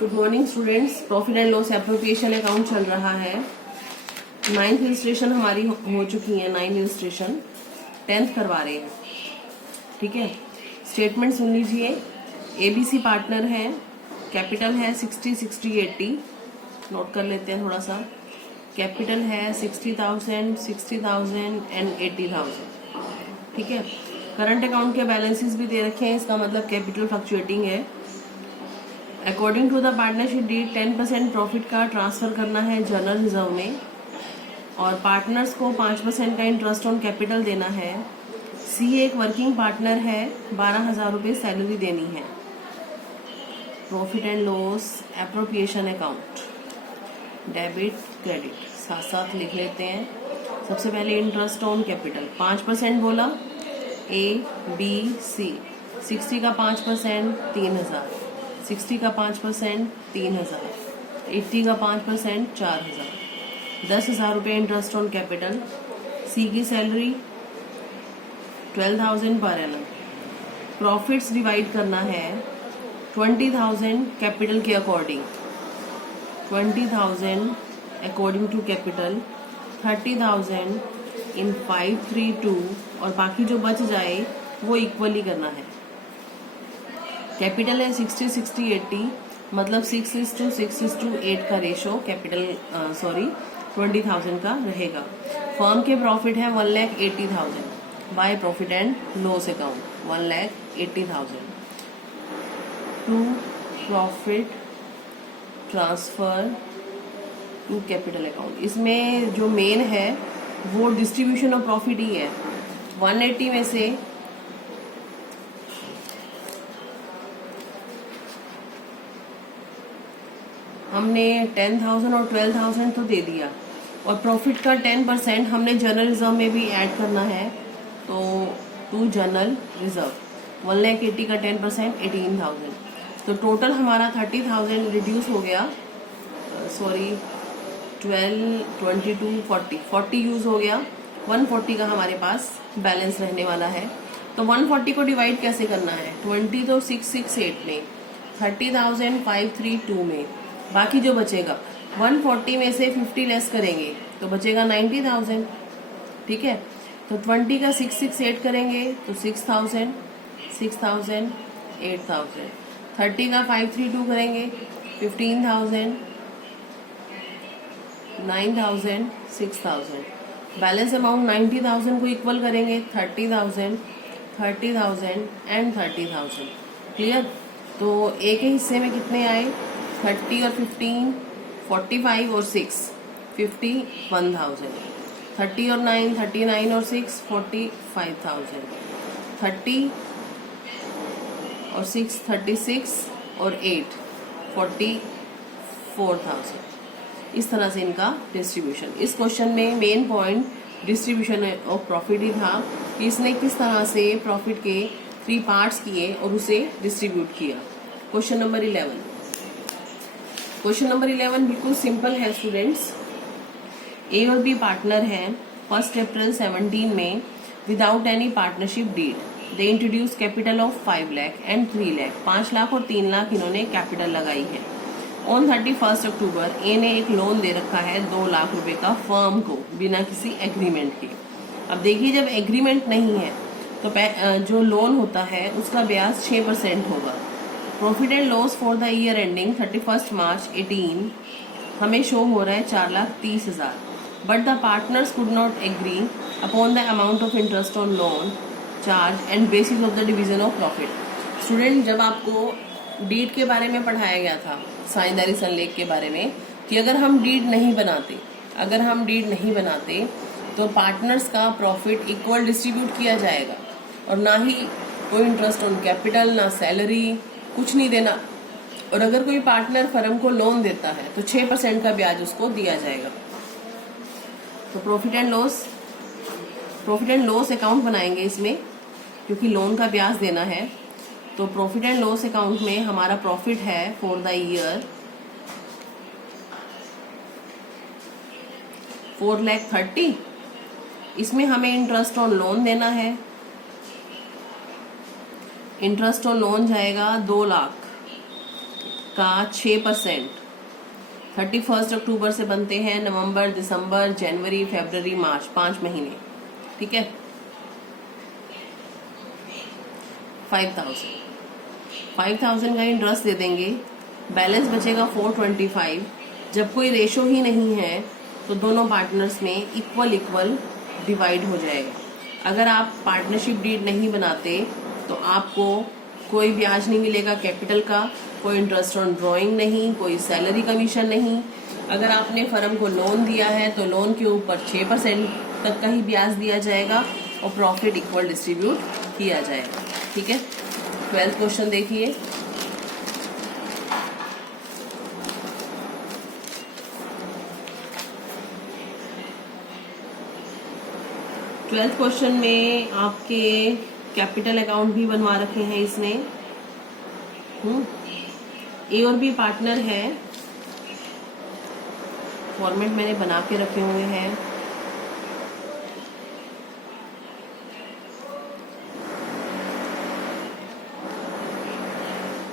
Good morning students. Profit and loss appropriation account चल रहा है। 9th इलस्ट्रेशन हमारी हो चुकी है। 9 इलस्ट्रेशन 10th करवा रहे हैं। ठीक है, स्टेटमेंट सुन लीजिए। एबीसी पार्टनर है, कैपिटल है 60, 60, 80। नोट कर लेते हैं थोड़ा सा। कैपिटल है 60,000, 60,000 एंड 80,000। ठीक है, करंट अकाउंट के बैलेंसेस भी दे रखे हैं, इसका मतलब कैपिटल फ्लक्चुएटिंग है। According to the partnership deed 10% profit का ट्रांसफर करना है जनरल रिजर्व में, और पार्टनर्स को 5% का इंटरेस्ट ऑन कैपिटल देना है। सी एक वर्किंग पार्टनर है, 12,000 रुपये सैलरी देनी है। Profit and loss appropriation account, debit credit साथ साथ लिख लेते हैं। सबसे पहले इंटरेस्ट ऑन कैपिटल 5% बोला, ए बी सी। 60 का 5% 3,000, 60 का 5% 3,000, 80 का 5% 4,000, 10,000 रुपये इंटरेस्ट ऑन कैपिटल। सी की salary 12,000 per annum. Profits divide करना है 20,000 कैपिटल के according, 20,000 according to capital, 30,000 in 5, 3, 2, और बाकी जो बच जाए वो इक्वली करना है। कैपिटल है 60, 60, 80, मतलब 6:6:8 का रेशो कैपिटल 20,000 का रहेगा। फर्म के प्रॉफिट है 1,80,000 by profit and loss account, 1,80,000 to profit transfer to capital account. इसमें जो मेन है वो डिस्ट्रीब्यूशन ऑफ प्रॉफिट ही है। 180 में से हमने 10,000 और 12,000 तो दे दिया, और प्रॉफिट का 10% हमने जनरल रिजर्व में भी ऐड करना है, तो टू जनरल रिजर्व 1,80,000 का 10% 18,000, तो टोटल हमारा 30,000 रिड्यूस हो गया। 12, 22, 40 यूज हो गया। 140 का हमारे पास बैलेंस रहने वाला है। तो 140 को डिवाइड कैसे करना है? 20 तो 668 में, 30,000 532 में, बाकी जो बचेगा 140 में से 50 लेस करेंगे तो बचेगा 90,000। ठीक है, तो 20 का 668 करेंगे तो 6,000, 6,000, 8,000। 30 का 532 करेंगे 15,000, 9,000, 6,000। बैलेंस अमाउंट 90,000 को इक्वल करेंगे 30,000, 30,000 एंड 30,000। क्लियर? तो एक ही हिस्से में कितने आए? 30 और 15, 45 और 6, 51,000। 30 और 9, 39 और 6, 45,000। 30 और 6, 36 और 8, 44,000। इस तरह से इनका डिस्ट्रीब्यूशन। इस क्वेश्चन में main point distribution of profit ही था कि इसने किस तरह से प्रॉफिट के 3 पार्ट्स किए और उसे डिस्ट्रीब्यूट किया। Question number 11। क्वेश्चन नंबर 11 बिल्कुल सिंपल है स्टूडेंट्स। ए और बी पार्टनर हैं। 1 अप्रैल 17 में without any partnership deed they introduce capital of 5 lakh and 3 lakh. 5 lakh और 3 लाख इन्होंने कैपिटल लगाई है। ऑन 31 अक्टूबर ए ने एक लोन दे रखा है 2 लाख रुपए का फर्म को बिना किसी एग्रीमेंट के। अब देखिए, जब एग्रीमेंट नहीं है तो जो लोन होता है उसका ब्याज 6% होगा। Profit and loss for the year ending 31 March 18 हमें शो हो रहा है 4,30,000, but the partners could not agree upon the amount of interest on loan charge and basis of the division of profit. Student, जब आपको deed के बारे में पढ़ाया गया था, साझेदारी संलेख के बारे में, कि अगर हम डीड नहीं बनाते तो पार्टनर्स का प्रॉफिट इक्वल डिस्ट्रीब्यूट किया जाएगा, और ना ही कोई इंटरेस्ट ऑन कैपिटल, ना सैलरी, कुछ नहीं देना। और अगर कोई पार्टनर फर्म को लोन देता है तो 6% का ब्याज उसको दिया जाएगा। तो प्रॉफिट एंड लॉस अकाउंट बनाएंगे इसमें, क्योंकि लोन का ब्याज देना है। तो प्रॉफिट एंड लॉस अकाउंट में हमारा प्रॉफिट है फॉर द ईयर 4,30,000। इसमें हमें इंटरेस्ट ऑन लोन देना है। इंटरेस्ट ऑन लोन जाएगा 2 लाख का 6%। 31 अक्टूबर से बनते हैं, नवंबर, दिसंबर, जनवरी, फरवरी, मार्च, 5 महीने। ठीक है, 5,000 का इंटरेस्ट दे देंगे, बैलेंस बचेगा 425। जब कोई रेशो ही नहीं है तो दोनों पार्टनर्स में इक्वल इक्वल डिवाइड हो जाएगा। अगर आप पार्टनरशिप डीड नहीं बनाते तो आपको कोई ब्याज नहीं मिलेगा कैपिटल का, कोई इंटरेस्ट ऑन ड्राइंग नहीं, कोई सैलरी कमीशन नहीं। अगर आपने फर्म को लोन दिया है तो लोन के ऊपर 6% तक का ही ब्याज दिया जाएगा और प्रॉफिट इक्वल डिस्ट्रीब्यूट किया जाएगा। ठीक है, 12th क्वेश्चन देखिए। ट्वेल्थ क्वेश्चन में आपके कैपिटल अकाउंट भी बनवा रखे हैं इसने। ए और बी पार्टनर है, फॉर्मेट मैंने बना के रखे हुए हैं।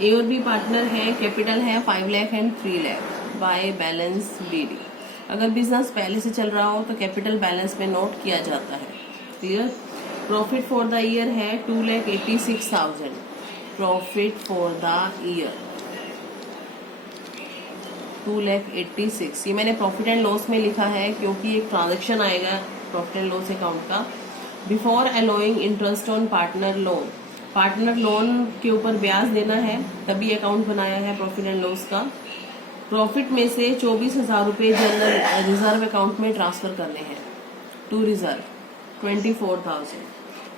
ए और बी पार्टनर है, कैपिटल है 5 lakh and 3 lakh by balance BD. अगर बिजनेस पहले से चल रहा हो तो कैपिटल बैलेंस में नोट किया जाता है। Clear. Profit for the year है 2,86,000। Profit for the year 2,86,000। ये मैंने प्रॉफिट एंड लॉस में लिखा है क्योंकि एक ट्रांजैक्शन आएगा प्रॉफिट एंड लॉस अकाउंट का। Before allowing interest on partner loan, partner loan के ऊपर ब्याज देना है तभी अकाउंट बनाया है प्रॉफिट एंड लॉस का। प्रॉफिट में से 24,000 रुपये जनरल रिजर्व अकाउंट में ट्रांसफर करने हैं to reserve 24,000।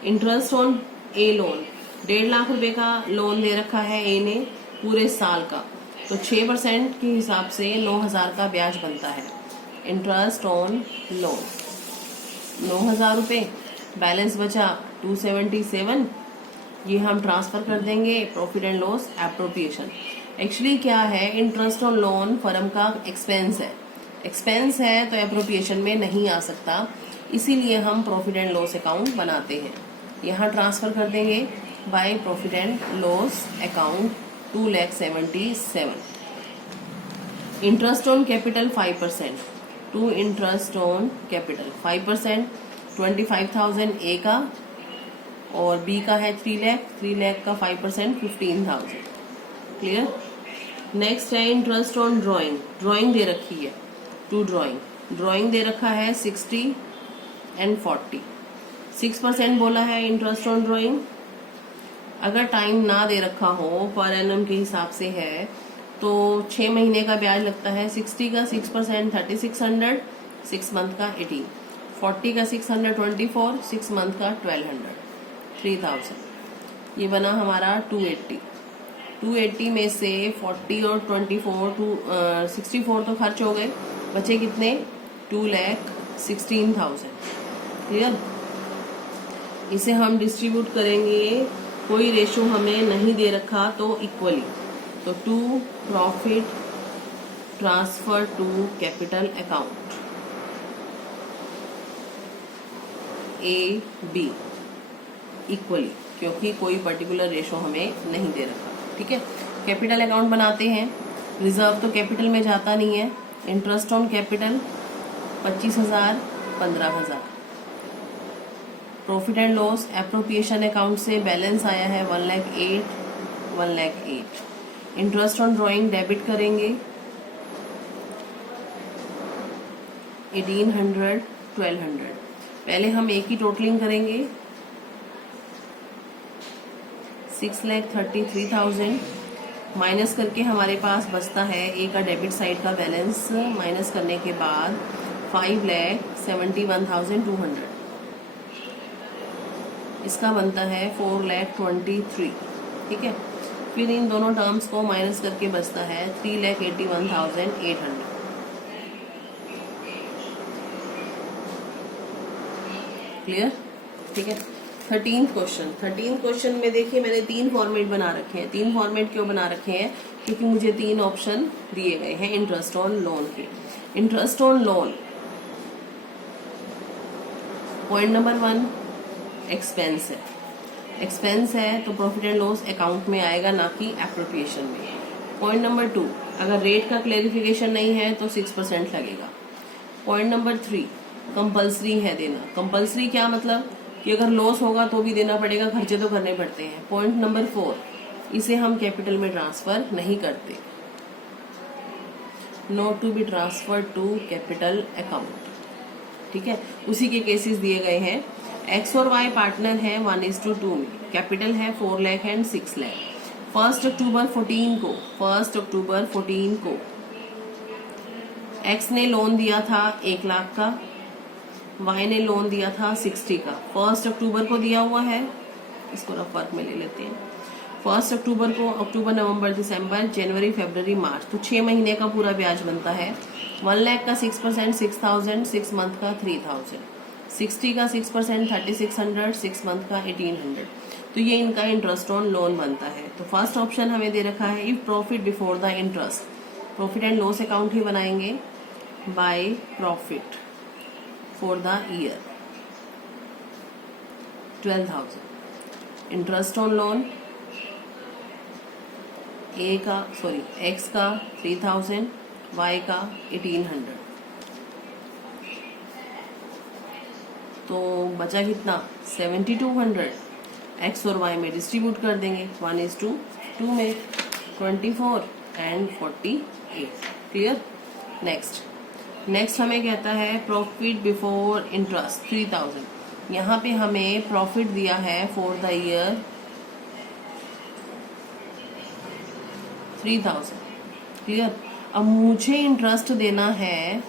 Interest on a loan, 1.5 lakh रुपए का लोन दे रखा है ए ने पूरे साल का, तो 6% के हिसाब से 9,000 का ब्याज बनता है। इंटरेस्ट ऑन लोन 9,000 रुपये, बैलेंस बचा 277, ये हम ट्रांसफर कर देंगे profit and loss appropriation. Actually क्या है, इंटरेस्ट ऑन लोन फर्म का एक्सपेंस है, एक्सपेंस है तो एप्रोप्रिएशन में नहीं आ सकता, इसीलिए हम प्रॉफिट एंड लॉस अकाउंट बनाते हैं। यहाँ ट्रांसफर कर देंगे by profit and loss account 2,77,000। Interest on capital 5%, to interest on capital 5%, 25,000 A का और बी का है 3 लाख, 3 लाख का 5% 15,000। क्लियर। नेक्स्ट है इंटरेस्ट ऑन ड्राइंग, ड्राइंग दे रखी है टू ड्राइंग दे रखा है 60 एंड 40, 6% बोला है इंटरेस्ट ऑन ड्राइंग। अगर टाइम ना दे रखा हो, पर एनम के हिसाब से है तो 6 महीने का ब्याज लगता है। 60 का 6% 3600, 6 मंथ का 18, 40 का 624, 6 मंथ का 1200, 3000। ये बना हमारा 280। 280 में से 40 और 24 64 तो खर्च हो गए, बचे कितने 2,16,000। क्लियर। इसे हम डिस्ट्रीब्यूट करेंगे, कोई रेशो हमें नहीं दे रखा तो इक्वली, तो to profit transfer to capital account A B equally, क्योंकि कोई पर्टिकुलर रेशो हमें नहीं दे रखा। ठीक है, कैपिटल अकाउंट बनाते हैं। रिजर्व तो कैपिटल में जाता नहीं है। Interest on capital 25,000, 15,000। Profit and loss appropriation account से बैलेंस आया है 1,08,000। इंटरेस्ट ऑन ड्राइंग डेबिट करेंगे 1,800, 1,200। पहले हम एक ही टोटलिंग करेंगे 6,33,000 माइनस करके हमारे पास बचता है ए का डेबिट साइड का बैलेंस, माइनस करने के बाद 5,71,200। इसका बनता है 4,23,000। ठीक है, फिर इन दोनों टर्म्स को माइनस करके बचता है 3,81,800। क्लियर। ठीक है, 13th क्वेश्चन में देखिए मैंने 3 फॉर्मेट बना रखे हैं। 3 फॉर्मेट क्यों बना रखे हैं, क्योंकि मुझे 3 ऑप्शन दिए गए हैं इंटरेस्ट ऑन लोन के। Interest on loan point number 1 expense है तो प्रॉफिट एंड लॉस अकाउंट में आएगा, ना कि एप्रोप्रिएशन में। पॉइंट नंबर 2, अगर रेट का क्लेरिफिकेशन नहीं है तो 6% लगेगा। पॉइंट नंबर 3, कंपल्सरी है देना। कंपल्सरी क्या मतलब कि अगर लॉस होगा तो भी देना पड़ेगा, खर्चे तो करने पड़ते हैं। पॉइंट नंबर 4, इसे हम कैपिटल में ट्रांसफर नहीं करते, not to be transfer to capital account. ठीक है, उसी के केसेस दिए गए हैं। एक्स और वाई पार्टनर है 1:2 में, कैपिटल है 4 लाख एंड 6 लाख। 1 अक्टूबर 14 को एक्स ने लोन दिया था 1 लाख का, वाई ने लोन दिया था 60 का। 1 अक्टूबर को दिया हुआ है, इसको रफ वर्क में ले लेते हैं। 1 अक्टूबर को अक्टूबर, नवंबर, दिसंबर, जनवरी, फरवरी, मार्च, तो 6 महीने का पूरा ब्याज बनता है। 1 लाख का 6% 6000, 6 मंथ का 3000, 60 का 6% 3600, 6 मंथ का 1800। तो ये इनका इंटरेस्ट ऑन लोन बनता है। तो फर्स्ट ऑप्शन हमें दे रखा है if profit before the interest, profit and loss account ही बनाएंगे, by profit for the year 12,000, interest on loan X का 3000, वाई का 1800, तो बचा कितना 7200। एक्स और वाई में डिस्ट्रीब्यूट कर देंगे 1:2 में, 24 एंड 48। क्लियर। नेक्स्ट हमें कहता है प्रॉफिट बिफोर इंटरेस्ट 3000। यहाँ पे हमें प्रॉफिट दिया है फॉर द ईयर 3000। क्लियर। अब मुझे इंटरेस्ट देना है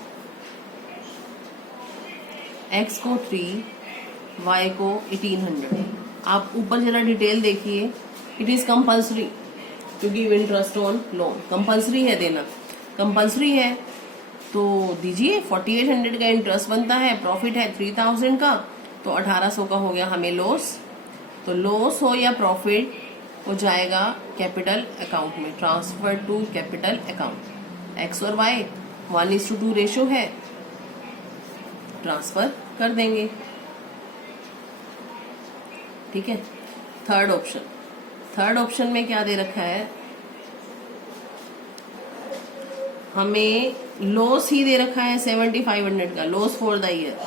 एक्स को 3, वाई को 1800। आप ऊपर जरा डिटेल देखिए, it is compulsory to give interest on loan, compulsory है देना, कंपल्सरी है तो दीजिए। 4800 का इंटरेस्ट बनता है, प्रॉफिट है 3000 का, तो 1800 का हो गया हमें लॉस। तो लॉस हो या प्रॉफिट हो जाएगा कैपिटल अकाउंट में, transfer to capital account. X और वाई 1:2 रेशो है, ट्रांसफर कर देंगे। ठीक है। थर्ड ऑप्शन में क्या दे रखा है, हमें लॉस ही दे रखा है 7500 का, लॉस फॉर द ईयर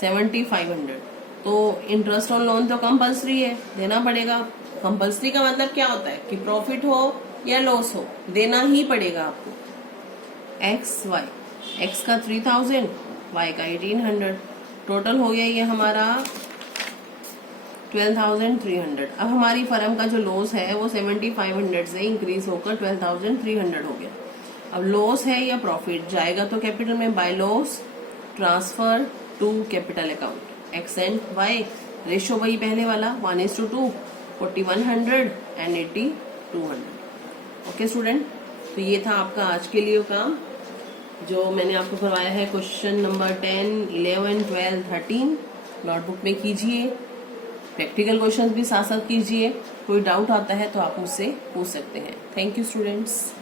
7500। तो इंटरेस्ट ऑन लोन तो कंपल्सरी है, देना पड़ेगा। कंपल्सरी का मतलब क्या होता है कि प्रॉफिट हो या लॉस हो देना ही पड़ेगा आपको। एक्स वाई, एक्स का 3000, वाई का 1800, टोटल हो गया ये हमारा 12,300। अब हमारी फर्म का जो लॉस है वो 7500 से इंक्रीज होकर 12,300 हो गया। अब लॉस है या प्रॉफिट जाएगा तो कैपिटल में, by loss transfer to capital account. X and Y ratio वही पहले वाला 1:2, 4100 एंड 8200। ओके स्टूडेंट, तो ये था आपका आज के लिए काम जो मैंने आपको करवाया है। क्वेश्चन नंबर 10, 11, 12, 13 नोटबुक में कीजिए, प्रैक्टिकल क्वेश्चंस भी साथ साथ कीजिए। कोई डाउट आता है तो आप मुझसे पूछ सकते हैं। Thank you students.